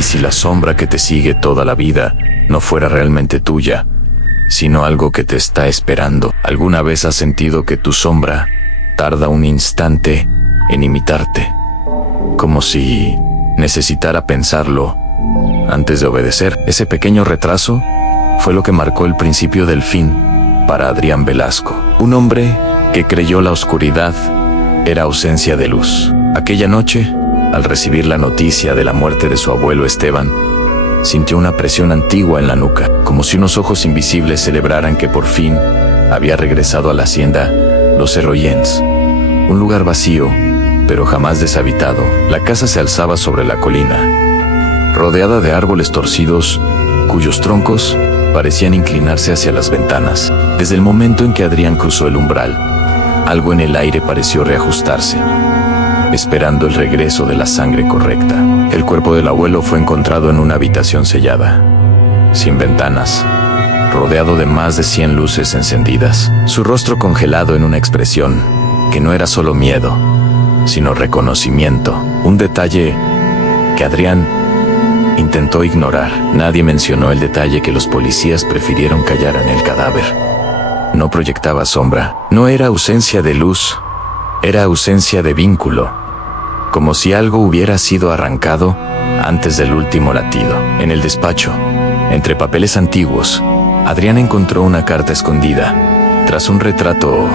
¿Y si la sombra que te sigue toda la vida no fuera realmente tuya, sino algo que te está esperando? ¿Alguna vez has sentido que tu sombra tarda un instante en imitarte? Como si necesitara pensarlo antes de obedecer. Ese pequeño retraso fue lo que marcó el principio del fin para Adrián Velasco, un hombre que creyó la oscuridad era ausencia de luz. Aquella noche, al recibir la noticia de la muerte de su abuelo Esteban, sintió una presión antigua en la nuca, como si unos ojos invisibles celebraran que por fin había regresado a la hacienda Los Cerroyens, un lugar vacío, pero jamás deshabitado. La casa se alzaba sobre la colina, rodeada de árboles torcidos, cuyos troncos parecían inclinarse hacia las ventanas. Desde el momento en que Adrián cruzó el umbral, algo en el aire pareció reajustarse, esperando el regreso de la sangre correcta. El cuerpo del abuelo fue encontrado en una habitación sellada, sin ventanas, rodeado de más de 100 luces encendidas, su rostro congelado en una expresión que no era solo miedo, sino reconocimiento, un detalle que Adrián intentó ignorar. Nadie mencionó el detalle que los policías prefirieron callar en el cadáver. No proyectaba sombra, no era ausencia de luz, era ausencia de vínculo, como si algo hubiera sido arrancado antes del último latido. En el despacho, entre papeles antiguos, Adrián encontró una carta escondida, tras un retrato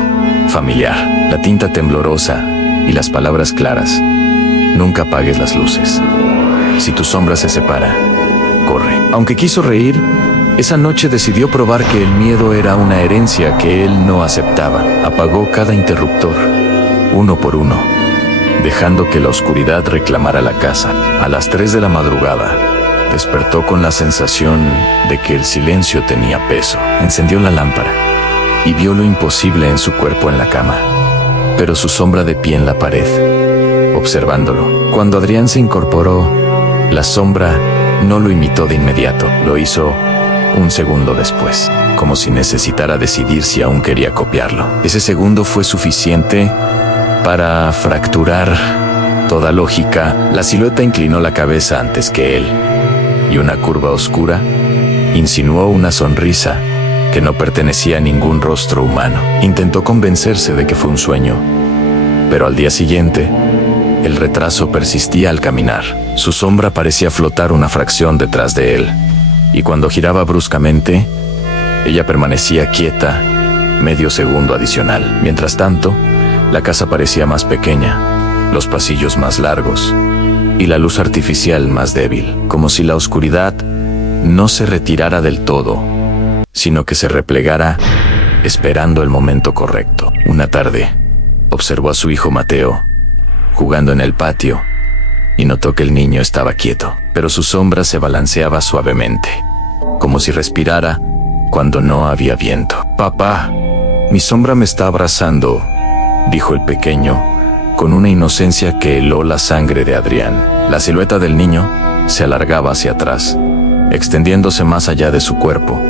familiar, la tinta temblorosa y las palabras claras: nunca apagues las luces. Si tu sombra se separa, corre. Aunque quiso reír, esa noche decidió probar que el miedo era una herencia que él no aceptaba. Apagó cada interruptor, uno por uno, dejando que la oscuridad reclamara la casa. A las 3 de la madrugada, despertó con la sensación de que el silencio tenía peso. Encendió la lámpara y vio lo imposible en su cuerpo en la cama, pero su sombra de pie en la pared, observándolo. Cuando Adrián se incorporó, la sombra no lo imitó de inmediato, lo hizo un segundo después, como si necesitara decidir si aún quería copiarlo. Ese segundo fue suficiente para fracturar toda lógica. La silueta inclinó la cabeza antes que él, y una curva oscura insinuó una sonrisa que no pertenecía a ningún rostro humano. Intentó convencerse de que fue un sueño, pero al día siguiente, el retraso persistía al caminar. Su sombra parecía flotar una fracción detrás de él, y cuando giraba bruscamente, ella permanecía quieta medio segundo adicional. Mientras tanto, la casa parecía más pequeña, los pasillos más largos y la luz artificial más débil, como si la oscuridad no se retirara del todo, sino que se replegara esperando el momento correcto. Una tarde, observó a su hijo Mateo jugando en el patio y notó que el niño estaba quieto, pero su sombra se balanceaba suavemente, como si respirara cuando no había viento. «Papá, mi sombra me está abrazando», dijo el pequeño, con una inocencia que heló la sangre de Adrián. La silueta del niño se alargaba hacia atrás, extendiéndose más allá de su cuerpo,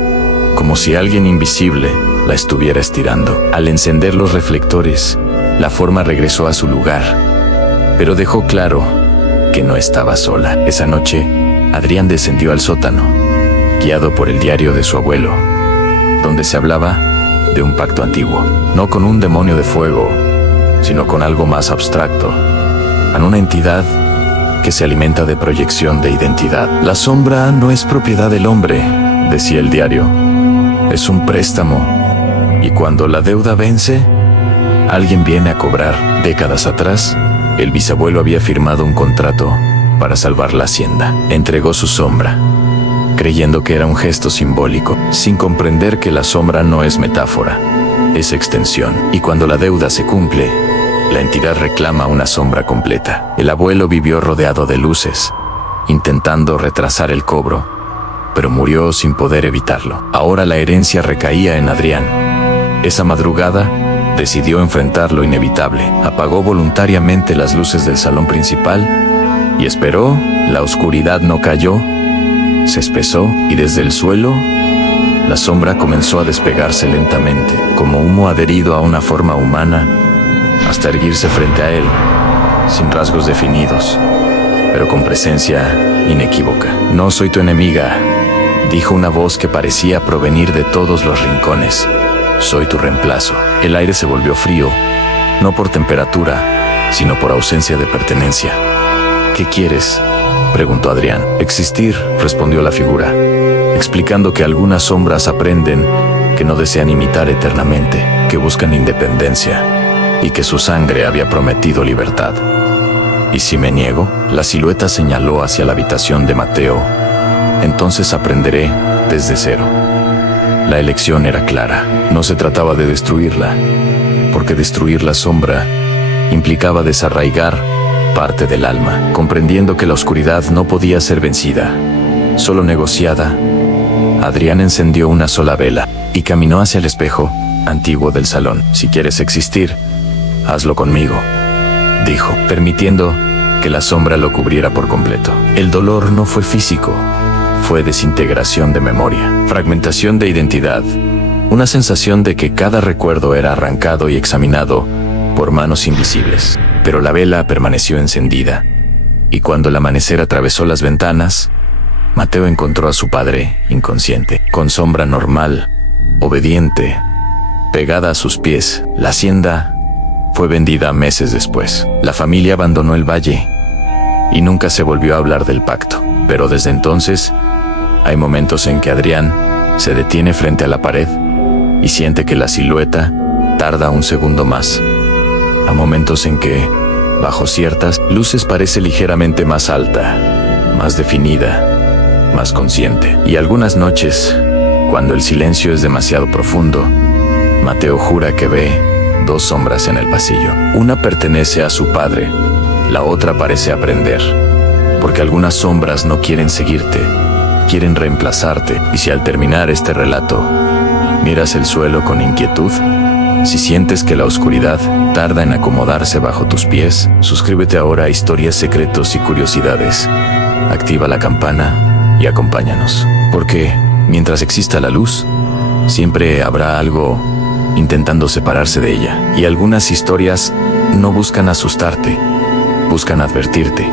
como si alguien invisible la estuviera estirando. Al encender los reflectores, la forma regresó a su lugar, pero dejó claro que no estaba sola. Esa noche, Adrián descendió al sótano, guiado por el diario de su abuelo, donde se hablaba de un pacto antiguo, no con un demonio de fuego, sino con algo más abstracto, con una entidad que se alimenta de proyección de identidad. La sombra no es propiedad del hombre, decía el diario, es un préstamo, y cuando la deuda vence, alguien viene a cobrar. Décadas atrás, el bisabuelo había firmado un contrato para salvar la hacienda. Entregó su sombra, creyendo que era un gesto simbólico, sin comprender que la sombra no es metáfora, es extensión. Y cuando la deuda se cumple, la entidad reclama una sombra completa. El abuelo vivió rodeado de luces, intentando retrasar el cobro, pero murió sin poder evitarlo. Ahora la herencia recaía en Adrián. Esa madrugada, decidió enfrentar lo inevitable. Apagó voluntariamente las luces del salón principal y esperó. La oscuridad no cayó, se espesó, y desde el suelo, la sombra comenzó a despegarse lentamente, como humo adherido a una forma humana, hasta erguirse frente a él, sin rasgos definidos, pero con presencia inequívoca. No soy tu enemiga, dijo una voz que parecía provenir de todos los rincones. Soy tu reemplazo. El aire se volvió frío, no por temperatura, sino por ausencia de pertenencia. ¿Qué quieres?, preguntó Adrián. Existir, respondió la figura, explicando que algunas sombras aprenden que no desean imitar eternamente, que buscan independencia y que su sangre había prometido libertad. ¿Y si me niego? La silueta señaló hacia la habitación de Mateo. Entonces aprenderé desde cero. La elección era clara. No se trataba de destruirla, porque destruir la sombra implicaba desarraigar parte del alma. Comprendiendo que la oscuridad no podía ser vencida, solo negociada, Adrián encendió una sola vela y caminó hacia el espejo antiguo del salón. Si quieres existir, hazlo conmigo, dijo, permitiendo que la sombra lo cubriera por completo. El dolor no fue físico, fue desintegración de memoria, fragmentación de identidad, una sensación de que cada recuerdo era arrancado y examinado por manos invisibles. Pero la vela permaneció encendida, y cuando el amanecer atravesó las ventanas, Mateo encontró a su padre inconsciente, con sombra normal, obediente, pegada a sus pies. La hacienda fue vendida meses después. La familia abandonó el valle y nunca se volvió a hablar del pacto. Pero desde entonces, hay momentos en que Adrián se detiene frente a la pared y siente que la silueta tarda un segundo más. A momentos en que, bajo ciertas luces, parece ligeramente más alta, más definida, más consciente. Y algunas noches, cuando el silencio es demasiado profundo, Mateo jura que ve dos sombras en el pasillo. Una pertenece a su padre, la otra parece aprender. Porque algunas sombras no quieren seguirte, quieren reemplazarte. Y si al terminar este relato, miras el suelo con inquietud, si sientes que la oscuridad tarda en acomodarse bajo tus pies, suscríbete ahora a Historias, Secretos y Curiosidades. Activa la campana y acompáñanos. Porque mientras exista la luz, siempre habrá algo intentando separarse de ella. Y algunas historias no buscan asustarte, buscan advertirte.